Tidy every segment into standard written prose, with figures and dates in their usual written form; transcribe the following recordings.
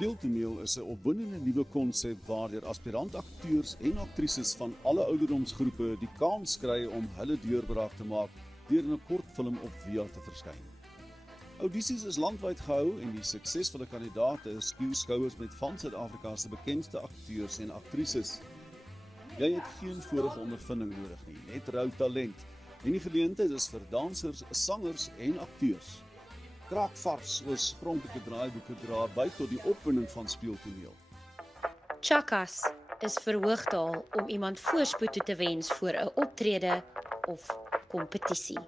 Speeltoneel is 'n opwindende nuwe konsep waardeur aspirant-akteurs en aktrises van alle ouderdomsgroepe die kans kry om hulle deurbraak te maak deur in 'n kortfilm op VIA te verskyn. Audisies is landwyd gehou en die suksesvolle kandidaate skuw skouers met van Suid-Afrika se bekendste akteurs en aktrises. Jy het geen vorige ondervinding nodig nie, net rou talent. En die geleentheid is vir dansers, sangers en akteurs. Kraakvars oorspronklike draaiboeke dra by tot die opwinding van speeltoneel. Chakas is verhoogtaal om iemand voorspoed toe te wens voor 'n optrede of kompetisie.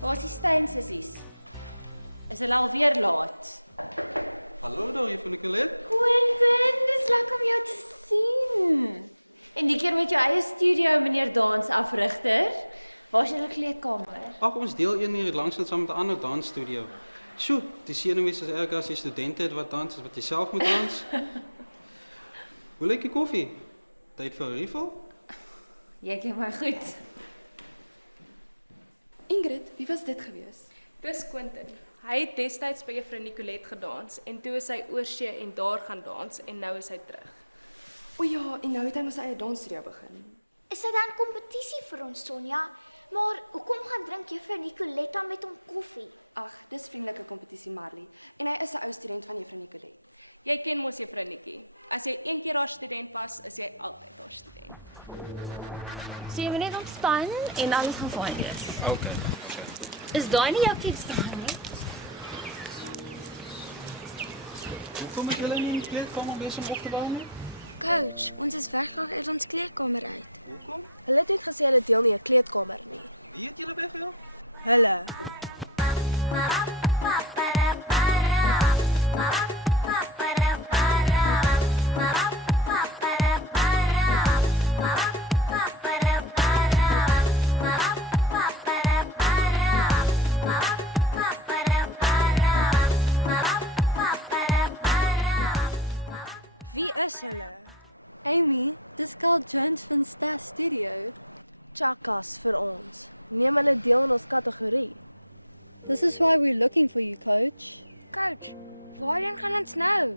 Waar is die Steinsissies? Is hulle alweer laat? Hallo daar, juffrou Nicolette. Quentin, dis lekker om jou te sien. En die keer met jou eie studio, meneer dansafrigter. Waar is julle kleedkamer? Ag, ons deel een hier langs saam met 'n ander dansstudio. Sjoe, die senuwees is erger as die studente het wat dans, as wat jy self moet dans. Hoe lyk die koffie? Tyd vir 'n refill? Jy ken my goed. Ingrid, wie was dit gewees? Dis Quentin. Hy het destyds by juffrou Nicolette gedans en toe is hy oorsee en daar gaan dans en nou is hy terug. O ja, en nou het hy met sy eie dansstudio begin. Is dit dan kompetisie vir ons, Sonja? Maar hoekom gaan drink juffrou Nicolette met hom koffie? Ag, dis vriendelike kompetisie, Marley. En hy is 'n ou student van juffrou Nicolette. Jy ken mos juffrou Nikkie. As jy een keer haar student was, is jy altyd haar student. So jy moet net ontspan en alles gaan fyn wees. Okay. Is daai nie jou kleedkamer nie? Hoekom het julle nie in die kleedkamer besig om op te warm nie? Coach, ons is weggegaan uit ons kleedkamer uit. Hoekom? Hulle het net gesê hulle deel nie 'n kleedkamer nie. Wie het julle weggehaal? Hulle. Wie is hulle? Amy, dis Carl Jones van Star Studio. Chakas vir ons. Neem hulle deel in ons kategorie. This is why we're looking for you, coach. Coach, waarheen gaan ons nou?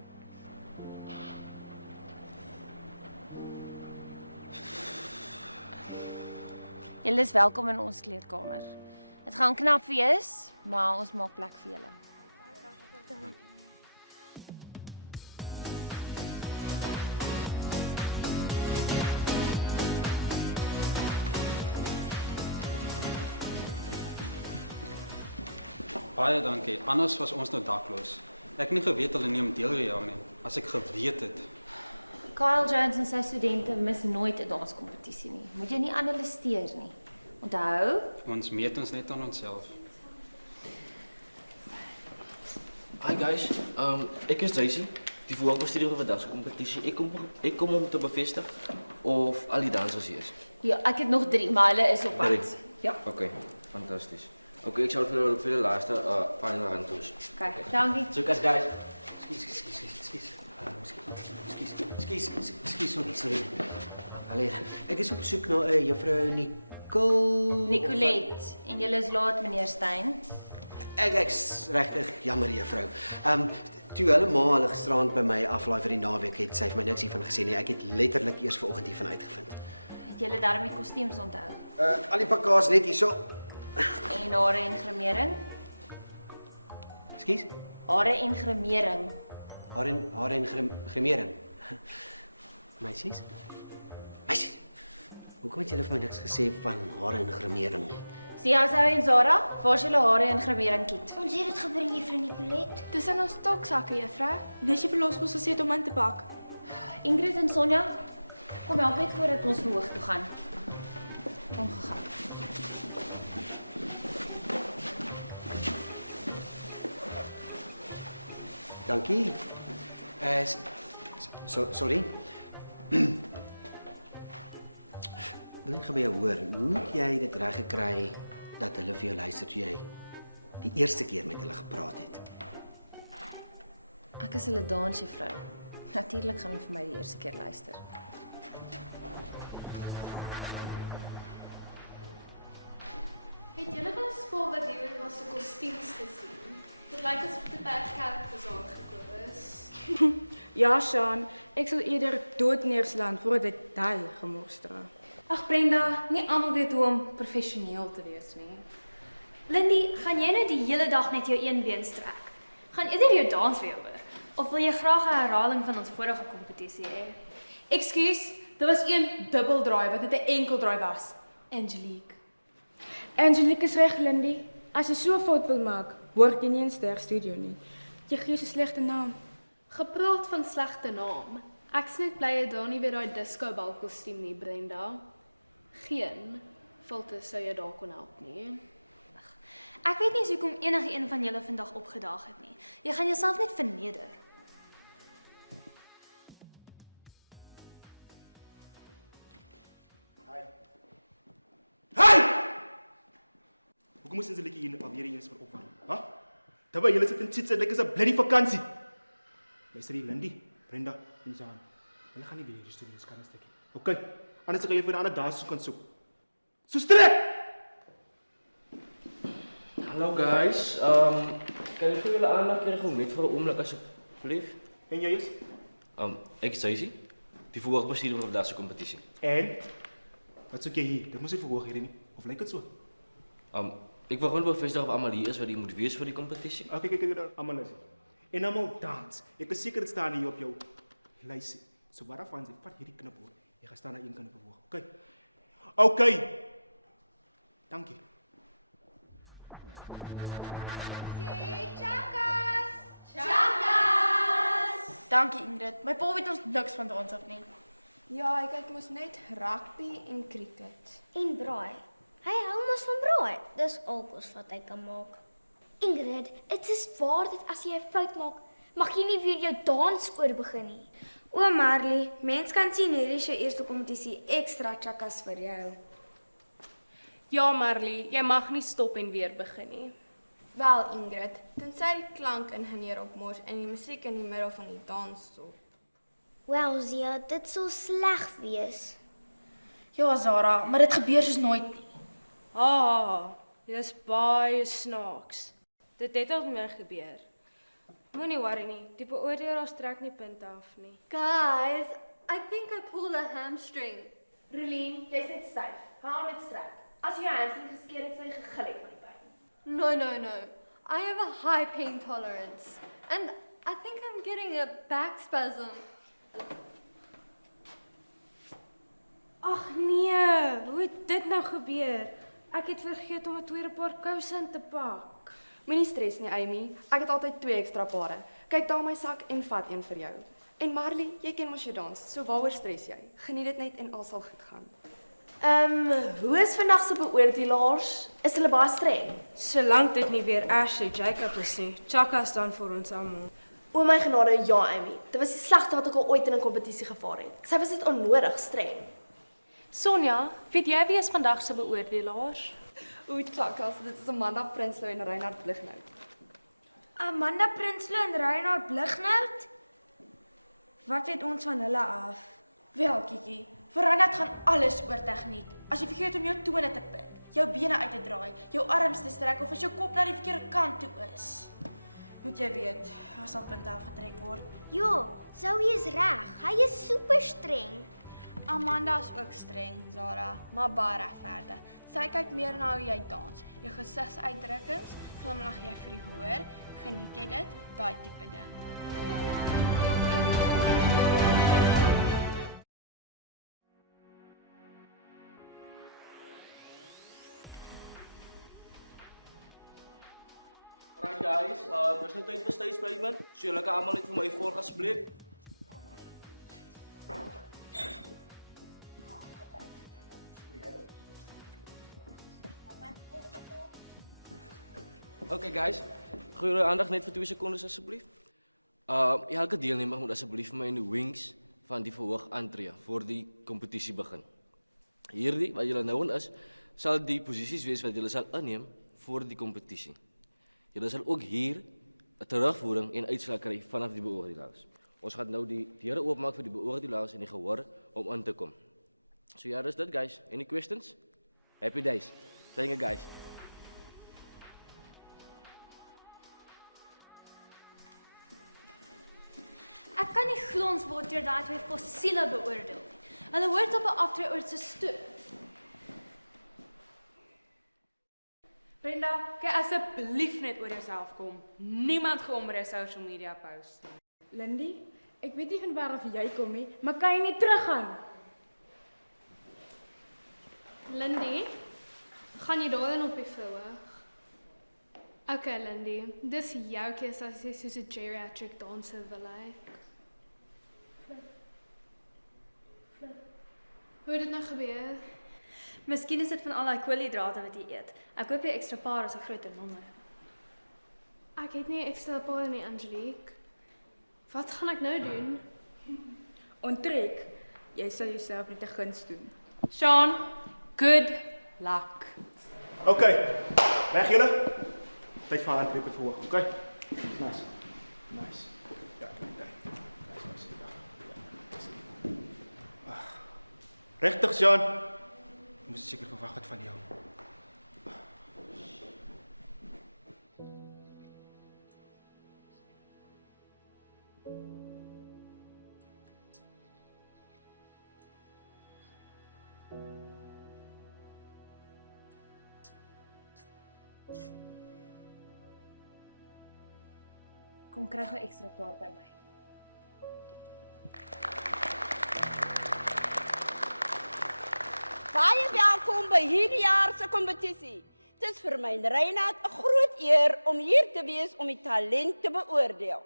Julle is welkom in ons kleedkamer. Dit gaan knap wees, maar ons maak plek vir julle. Baie dankie. Anders was ons nou dakloos. Ek het nie geweet hulle neem deel hier nie. As ek geweet het. Kyle Jones en sy studente mis nooit 'n danskompetisie nie. Moet jy nie aan hulle steur nie. Onthou, Ons meet ons net aan onsself. Hi guys, ek is Daisy, die voorbestuurder van vandag se kompetisie. Ek kom om te bevestig of al die dansers hier is. ja, ek het nog 3, maar hulle is op Drie? pad. Ja. Okay, fantasties. Okay, ek sal vir die laaste final run toes. Okay, dankie. Succes guys. Sorry. Allee, ek is op soek na 'n juffrou Nicole. Nicolette, en julle is laat, meneer Stein. Ek's regtig jammer juffrou. Toe hulle ma hulle gisterand by my aflaai vir die naweek het sy vir my niks hiervan gesê nie. Ek het letterlik eers vanoggend hiervan uitgevind. Het julle daarmee kostuums onthou? Al die pakkaas net hierso. En hare en grimering? Ekskuus? Hare en grimering. Hare en grimering. Meisies? Meisies. Hoekom het julle vir my niks gesê van hare en grimering nie? Sia en Zara, waar is julle hare en grimering kiet? Ons het dit gebring juffrou Nicolet. Dis in ons stoksakke, juffrou. Dis jy verlos ons gesê om in te pak. Ingrid en Sonja, kom help net voordat ons verhoog toe gaan. Ongegaan. Dankie. Sorry. Wil net gebeur hoor, hoe het jy dit reg gekry dat hulle vir jou luister toe jy die eerste keer met hulle gepraat het? Ek is hulle dansjuffrou. Natuurlik gaan hulle vir my die eerste keer luister. Het julle wel 'n spoor wat hier was se kostuums gesien? Dit lyk asof dit by 'n kerkbazaar gekoop is. Ja, Sean, ek sal eerder dood neerslaan voordat ek daai gemors dra. Ag Brenda, nie almal weet hoe om professioneel te wees nie. Lindy, gaan jy nou die hele dag net jou een been strek? Gaan eerder jou dans weer oor? Of wil jy graag 'n herhaling van ons vorige kompetisie hê? Ekskuus, dit was een dubbeldraai wat net 'n enkel draai was. Angelique. Angelique is reg, Lindy. As jy so 'n fout wil maak, hoort jy nie in Ster Studio nie. Jy gee so 'n slegte naam. Gepraat van slegte naam. Ek is net bly jy daar nie weer daai disco bal kostuum nie, Brenda. Geen filter sou jy daar kon help nie. Ek weet nie eens hoekom enige een van julle vandag opgedaag het nie. Jy gaan jouself net verneder. Hoekom moes ons lekker hier alweer eens vir opwarm? Ha? Terwyl julle sit en sit, lyk as 'n bloody vakansie. Luister hier, Lindy, Brenda en Jean. Hulle gaan nie weer hier studeer, kan 'n stukkie. OK. Anders kan jy vir 'n ander daas kan soek. So strek. Hallo guys, kan ek vir julle aandag kry gou net vir 'n oomblik asseblief? En jy is? Ek is Daisy, die verhoogbestuurder van vandag se kompetisie. En wat soek jy hier? Dit moet nie verhoog hierdie nie. Of lyk dit so? Ek wil gewoon bevestig of almal hier is wat jy moet wees vir die kompetisie. Kyk daar, almal is hier. En almal dans. Ek is seker dit staan hier op jou lysie. So wat af van jy vat hierdie knop hoor. Jy gaan staan na een kant bewoog. OK. OK. Dankie. Dankie Ingrid. My pa weet ons niks van dans af nie. Ja, ek kyk mos net rugby en cricket. En braai. Hy hou mos van braai. Dis alkos wat hy kan maak. Ingrid, dit is waar dat as jy 'n fout maak, mag jy nie weer jou dans oorbegin nie. O Marley, mens kan sien hierdie is jou eerste kompetisie ekstra chakas vir jou. Ja, Marley, jy mag nie stop en weer begin nie. Wel Ingrid, tensy die klankingenieur opmors en die musiek in die middel van die dans stop. Wel, Zia, dit sal sleg wees. Ja Zara, maar dit gebeur soos nooit nie. Dit is baie snaaks. Dit het al meer gebeur. Moenie worry nie, die beoordelaars trek nie punte af nie. Guys, I think I pulled a hamstring. Relien, jy's net styf. Hou net strak. As jy jou hamstring geskeur het, sal jy gegil het van die pyn. No. I have a high pain tolerance. And I think I'm getting a back spasm. Ag nee, hoe het dit nou gebeur? Ek het vergeet om 'n tweede paar kouse in te pak. Moenie stres nie, Amy. Ek het altyd 2 ekstra pare. Kyk daar in my sak en vat een vir jou. En Marley, jy ken mos jou dans, so waaroor stres jy? Geniet dit net en al sal goed gaan. Hoe is vandag se beoordelaars? Is hulle baie streng? Solank dit nie weer Ashley Jacob is nie. Chaka staan vir ons almal. O my genade, ja Amy. Dit was die slegste wat ek al ooit in 'n kompetisie gevaar het. Sy was net onnodig streng. Sonja, weet jy wie is vandag se beoordelaars? Chakas, dit is Amanda Prinsloo en Reinhard Blignout. Amanda Prinsloo en Reinhard Blignout? Wat weet ons van hulle af? Wel, Kiki, vir Reinhard gaan alles oor tegniek. As jy vergeet om jou tone te pik, jou bene uit te draai, jou arms te strek of as jou kop na die verkeerde kant toe is. Moet jy weet, daar sal punte afgetrek word. Ja, Zoe is reg. Hy is super streng. Amanda is ook streng, Zara, maar baie regverdig. Sy kyk meer na hoe jy dans, jou gesigsuitdrukkings, glimlag jy vir die gehoor, geniet jy dit, daai tipe ding. guys, dis nou tyd vir stage placement. So julle kan almal net vir my volg asseblief. Okay guys, gooi jullie aandag net vir 2 sekondes asseblief. Elke deelnemer moet asseblief vir my in die wings van die verhoog aantree voor die kompetisie begin. Hierdie wat julle nou in is, sal die posisies wees wat julle sal inneem voor die kompetisie. Julle sal ook hier 'n terugvoering en uitslag kry vanaf die beoordelaars. Ons gaan nou die deure oopmaak vir die beoordelaars en die gehoor om in te kom. So ja, dis dit guys. Any questions? Happy days. Thank you guys. Ek kan nie glo ons word deur daai 2 fossiele beoordeel. Hulle hoort op 'n aftreeoort se stoep. Brenda, kyk asseblief net oor jouself kom. Niemand geommer 'n social media post. Lindy, ek weet nie van waar af jy kom nie, maar kan jy nie teruggaan? Lindy, gaan jy daarin op die verhoog? Okay, Lindy, dis jou keuse as jy soos 'n geriatric danser wil lyk. Hoe het dit nou gebeur? Miskien is dit van al daai koolhidrate wat jy eet. Ek hoop jy ekstra paar is 'n groter nommer. Ek het nie ekstra paar nie, Angelique. Wat gaan ek nou doen? Onttrek. Jy sal jouself net 'n guns doen. Sean, good luck. Okay, weg julle. Tyd vir handgrepe verhoog, okay? Nice. Nice. Ja, kijk. Nice. Ja. Regtig, Jean. Moes seker verwag het van jou. Kom kry gou ekstra paar by my. Baie welkom by hierdie jaar se kompetisie. Dit is vir my en Reinhard 'n groot eer om hier te wees om die talent te beoordeel.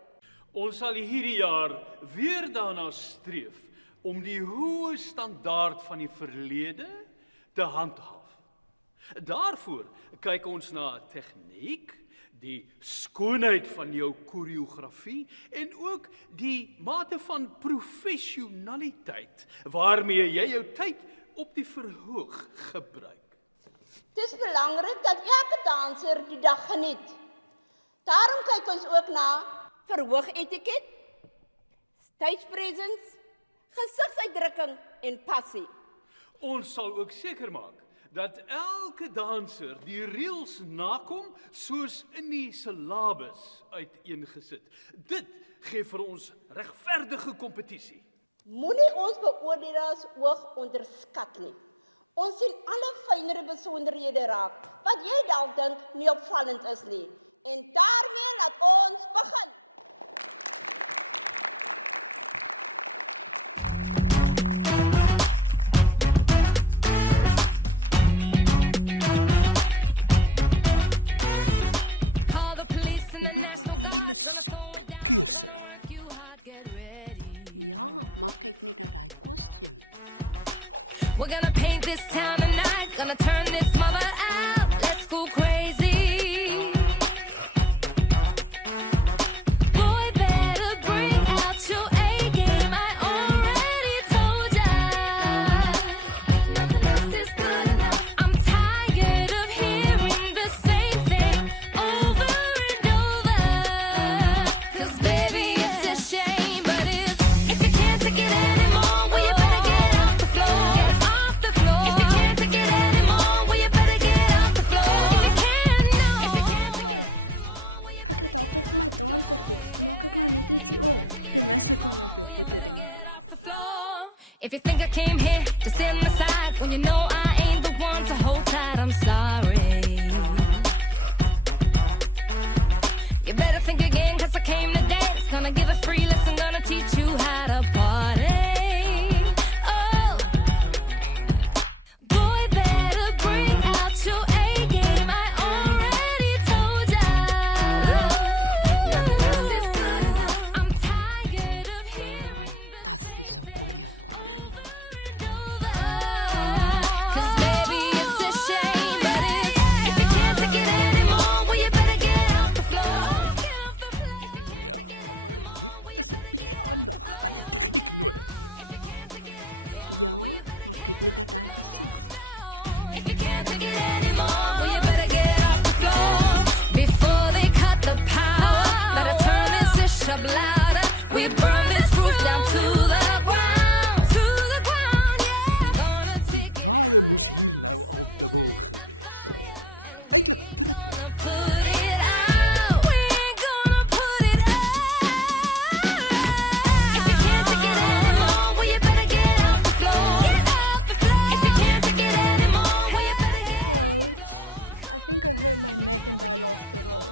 Ons sal hierdie jaar weer daarna streef om die hoë standaard van die verlede te handhaaf. Daarvoor kyk ons na tegniek, die skoonheid van jou koreografie en ook die mate van professionaliteit waarmee jy jou tyd op die verhoog gebruik. Het is belangrik dat elke danser die dag geniet. Daarom kyk ons ook na verhoogetiket, stage presence, gesigsuitdrukking en passie. Ons sal ook seker maak dat elke danser die reëls nakom soos in die syllabus uiteengesit. Dit gee vir ons regverdige kompetisie. Moenie ons beoordelaars oog onderskat nie. Ons sien alle fynere besonderhede raak wat jy dalk dink nie opvallend is nie. En daarmee laat ons begin. Hoe het hierdie musiekkeuse? Ja, maar kyk net na daai kostuum. We're gonna paint this town tonight, gonna turn this mother out, let's go crazy. Boy, better bring out your A-game, I already told ya. Nothing else is good enough, I'm tired of hearing the same thing over and over. 'Cause baby, it's a shame, but if you can't take it anymore, well you better get off the floor. Ek het altyd vir my dans gegee. Maak ek nou net ietsie op. Ten minste kon jy op jou voete dink. If you think I came here to sit on the side, when you know I ain't the one to hold tight, I'm sorry. You better think again, 'cause I came to dance. Gonna give a free lesson, gonna teach you how to party. Oh, boy, better bring out your A-game, I already told ya. fantastiese koreografie. Cause baby, it's a shame, but if you can't take it anymore, well, you better get off the floor. Ja, maar hier is 'n bietjie aandag aan die tegniek nodig. Ja, maar kyk net na daai gesig. If you can't take it anymore, well, you better get off the floor before they cut the power. Better turn this dish up louder. We burn this roof down to the ground, yeah. Die waaie moes hier nou al dubbel gewees het. Eintlik triple. Coach, I think I hurt my neck and I lost the roll.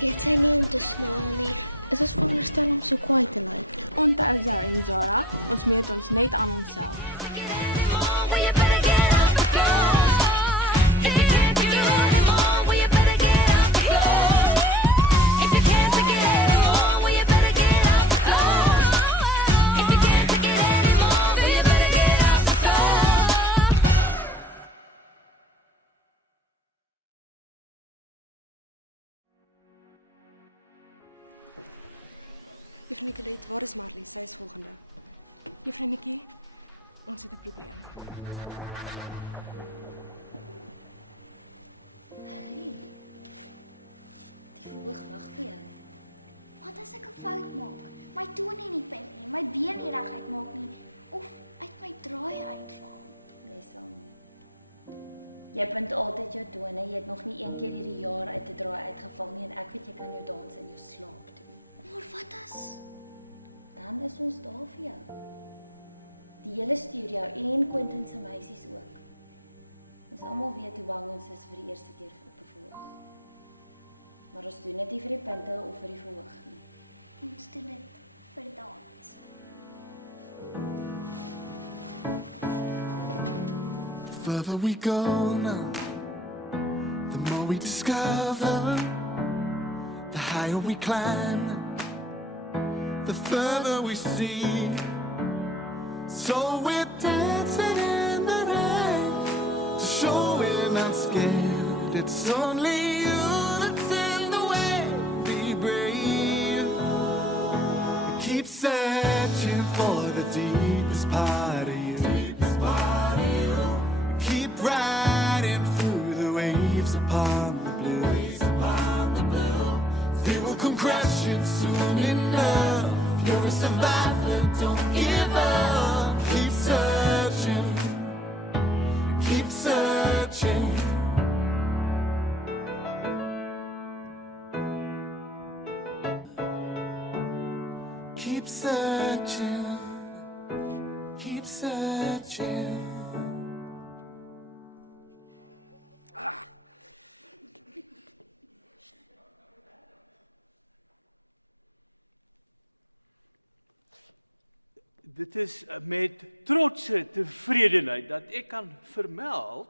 Weet sy nie om te smaal nie. Is ons veronderstel om so kwaai te lyk? Onthou en Zara, ons meet ons net aan onsself. Juffrou Nicolette, waar is Marlie? Sy is volgende. Juffrou Nikkie, ons het 'n probleem. Hey, die verhoog wag vir jou. Wat as ek 'n fout maak? My toon nie pen nie, my been nie reguit maak nie of uit my draai uitval. Dis al nie. Jy punt altyd jou tone. Jy het nog nie een keer hierdie jaar uit 'n draai uitgeval nie en ek weet jy kan jou dans in jou slaap doen. Maar wat as? Dan is ons daar vir jou. Die hele studio en Quentin se meisies ook. Ons almal weet hoe bang ons is vir die eerste keer op 'n verhoog. Maar ons doen dit nie vir die punte of vir die verhoog nie. Ons doen dit vir dans. The further we go now, the more we discover, the higher we climb, the further we see. So we're dancing in the rain, showing not scared. It's only you that's in the way. Be brave. Keep searching for the deepest part of you. Keep riding through the waves upon the blue. They will come crashing soon enough. You're a survivor, don't give up. Keep searching, keep searching. Keep searching, keep searching. Dit is met trotse tevredenheid dat ek kan vermeld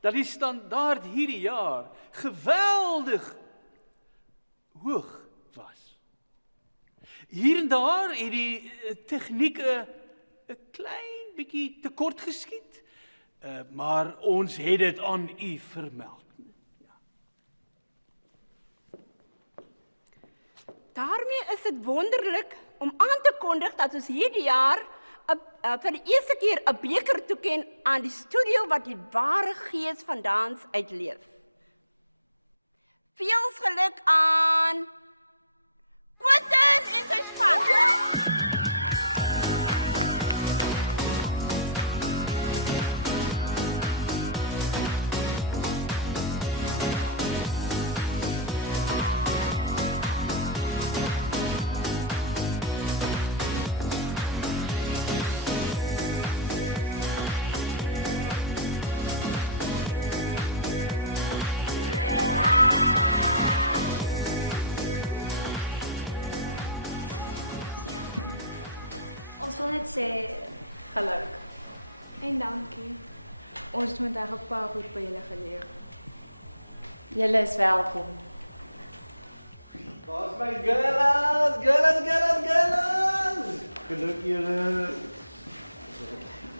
dat die standaard hierdie jaar geweldig hoog was. Hier en daar het die tegniek 'n klein bietjie tekort geskiet, maar ons het dit aan u vermeld. Daarmee is dit wonderlik om aan te kondig dat ons hierdie jaar vir die eerste keer 'n beker toeken aan die studio wat die ware gees van dans uitleef. Veel geluk aan Quentin en sy span. Ons wil net sê geluk. En dankie. Ons het vandag 'n paar goed by julle geleer. Julle is welkom. Daar's my girls. Geluk julle.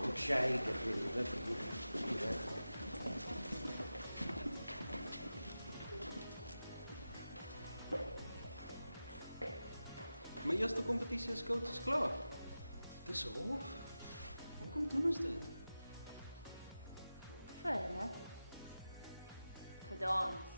Ook shake, ek weet nie, wat verdoen. My eerste kompetisie is koud is klaar. Dis hof. Hoekom doen ons dit? Vir hulle. Vir dans.